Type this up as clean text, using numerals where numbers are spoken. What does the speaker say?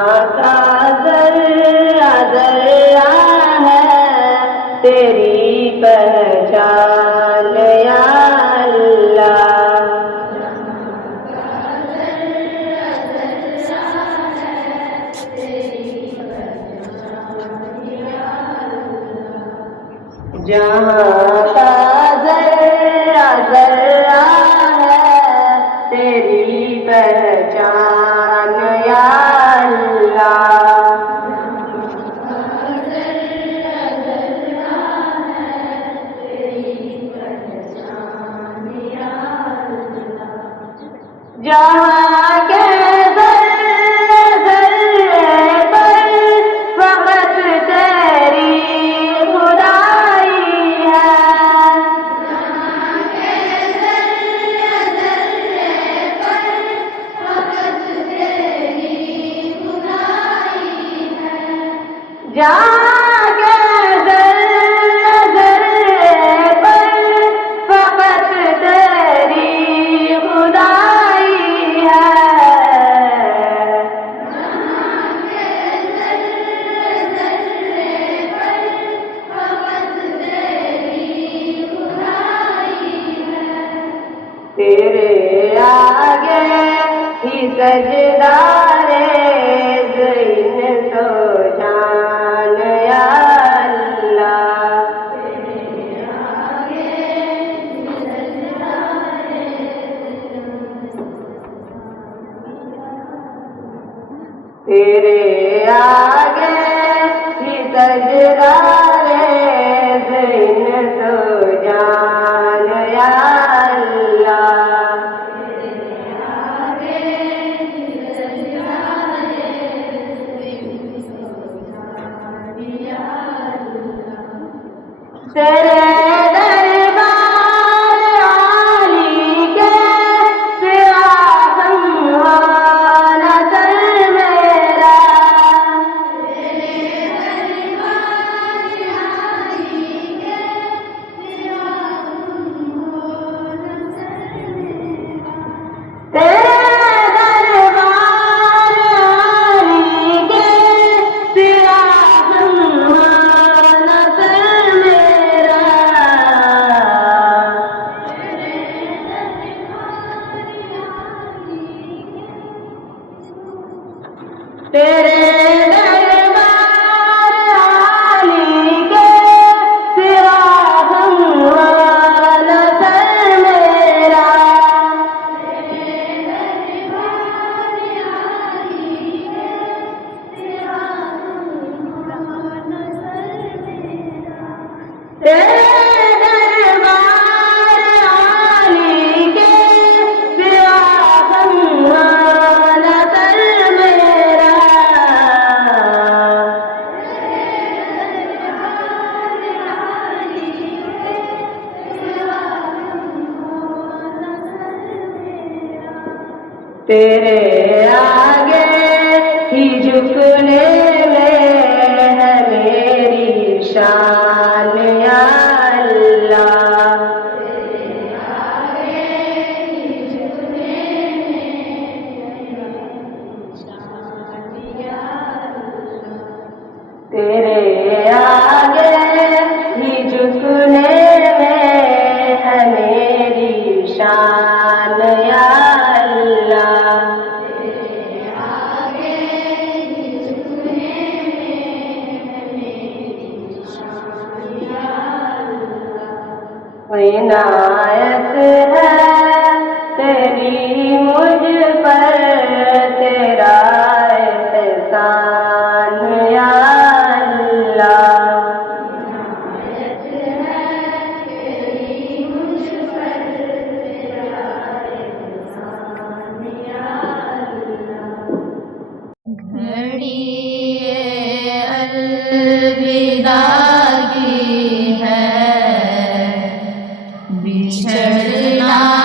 का ज़र्रा ज़र्रा है तेरी पहचान या अल्लाह। जहाँ का ज़र्रा ज़र्रा है तेरी पहचान या अल्लाह। जहाँ के ज़र्रे ज़र्रे पर फ़क़त तेरी खुदाई है। जहाँ के ज़र्रे ज़र्रे पर फ़क़त तेरी खुदाई तेरे आगे ही सजदा रेज़ इन तो जान या अल्लाह। तेरे आगे ही सजदा रेज़ इन तो जान या अल्लाह। तेरे दरबार आली के सिवा सम्मान सर मेरा। तेरे दरबार आली के सिवा सम्मान सर मेरा। तेरे दरबार आली के सिवा सम्मान सर मेरा। तेरे दरबार आली के सिवा सम्मान सर मेरा। तेरे आगे ही झुकने में है मेरी शान या अल्लाह। तेरे आगे ही झुकने में है मेरी शान या अल्लाह। इनायत है तेरी मुझ पर तेरा एहसान या अल्लाह। घड़ी अलविदा की है बिछड़ना